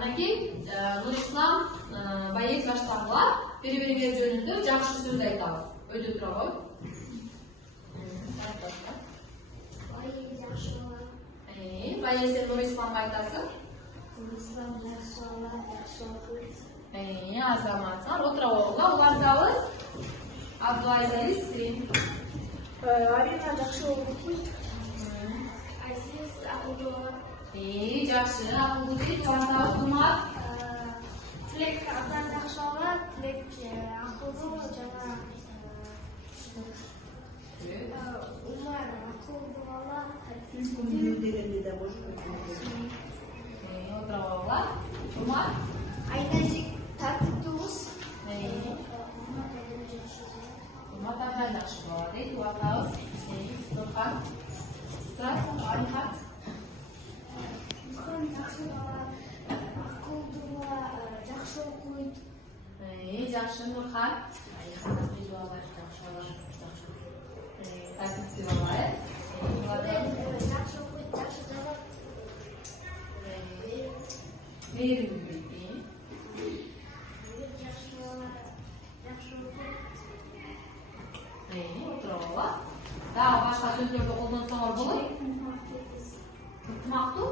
Анан кийин Нурислам, Баек баштагылар бири-бириңер жөнүндө жакшы сөз айтабыз. Өйдө турабы? Бая сен Нурисламга айтасың? Нурислам жакшы бала, жакшы окуйт. Азаматсың. Отурабыз. Улантабыз. Абдулайзиз Крим. Арина жакшы окуйт. Азиз акылдуу бала. Жакшы, акылдуу дейт. Улантабыз. Умар. Тилек абдан жакшы бала, Тилек акылдуу жана Умар акылдуу бала. Отурабыз. Умар. Айнажик тартиптүү кыз. Умар абдан жакшы бала дейт. Улантабыз. Турхан. Алихат. Турхан жакшы бала, акылдуу бала, жакшы окуйт. Жакшы Нурхан. Тартиптүү бала. Жакшы окуйт, жакшы жабат. Мээрим Жакшы бала, жакшы окуйт. Отурабыз. Дагы башка сөздөрдү колдонсоңор болот. Ынтымактуу.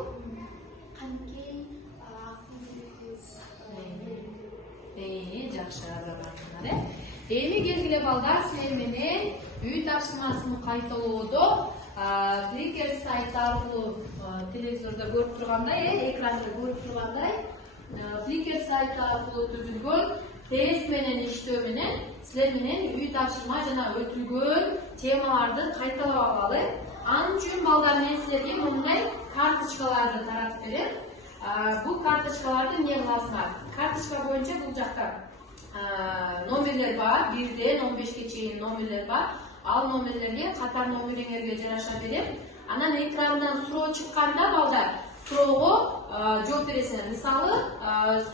Канкей, акылдуу кыз. Жакшы азаматсыңар. Эми келгиле балдар, силер менен үй тапшырмасын кайталоодо Flickr сайт аркылуу телевизордо көрүп тургандай, экранда көрүп тургандай, Flickr сайт аркылуу түзүлгөн тест менен иштөө менен силер менен үй тапшырма жана өтүлгөн темаларды кайталабагалы. Анын үчүн балдар мен силерге мындай карточкаларды таратып берем. Бул карточкаларды эмне кыласыңар? Карточка боюнча бул жакта номерлер бар, 1ден 15ге чейин номерлер бар. Ал номерлерге катар номериңерге жараша берем. Анан экрандан суроо чыкканда балдар, суроого жооп бересиңер. Мисалы,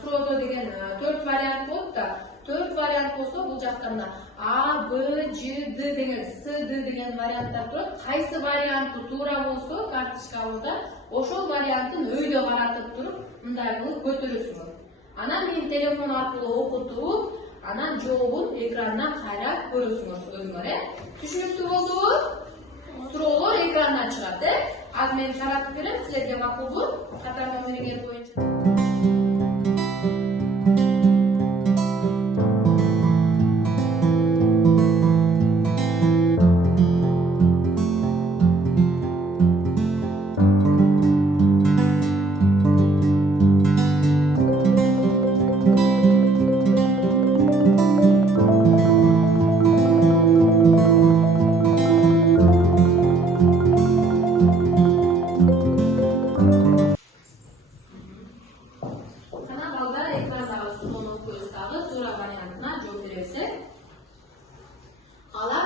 суроодо деген 4 вариант болот да. 4 вариант болсо бул жакта мына А, Б, Ж, Д деген, С, Д деген варианттар турат. Кайсы варианты туура болсо карточкабызда ошол вариантын өйдө каратып туруп, мындай кылып көтөрөсүңөр. Анан мен телефон аркылуу окутуп, анан жообун экрандан кайра көрөсүңөр өзүңөр. Түшүнүктүү болдубу? Суроолор экрандан чыгат. Азыр мен таратып берем силерге макулбу? Катар номериңер боюнча.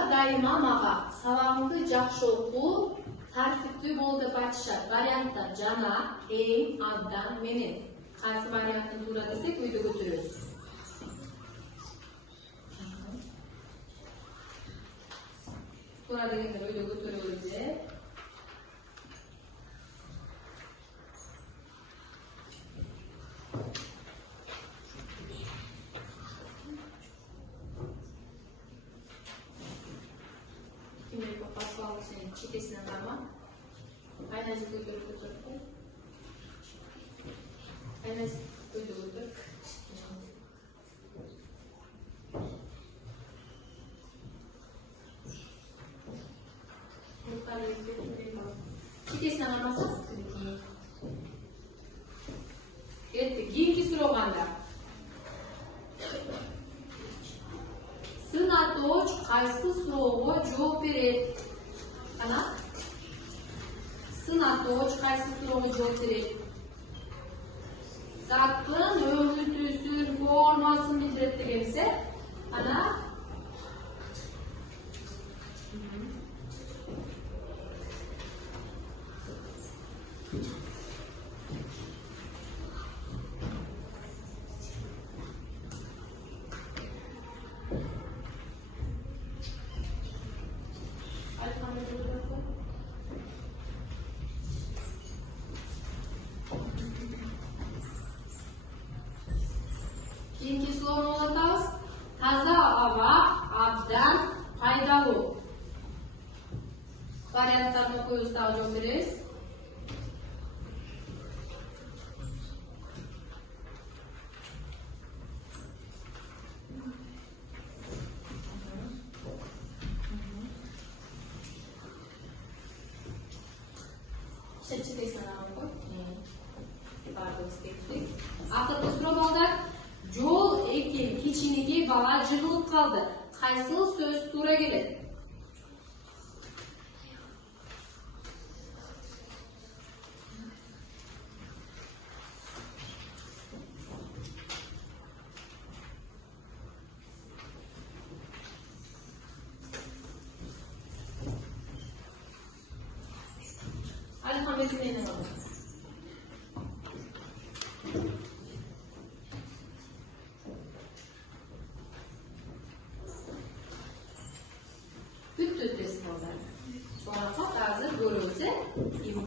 Дайыма мага сабагыңды жакшы оку, тартиптүү бол деп айтышат. Варианттар жана, эң, абдан, менен. Кайсы варианттын туура десек өйдө көтөрөбүз. Туура дегенде өйдө көтөрөбүз. Çekesine varma. Aynen götürüp. Aynen götürüp. Çekesine varmasa? Evet, keyinki suroganda. Сынаточ кайсы суроого жооп берет? Ana, сынаточ кайсы суроого жооп берет? Заттын өңүтүүсүн, формасын билдирет дегенсе, ana Кийинки суроону улантабыз. Таза аба абдан пайдалуу. Варианттарын окуйбуз, дагы жооп беребиз. Акыркы суроо балдар. Жол экен кичинекей бала жыгылып калды. Кайсыл сөз туура келет? Алихан,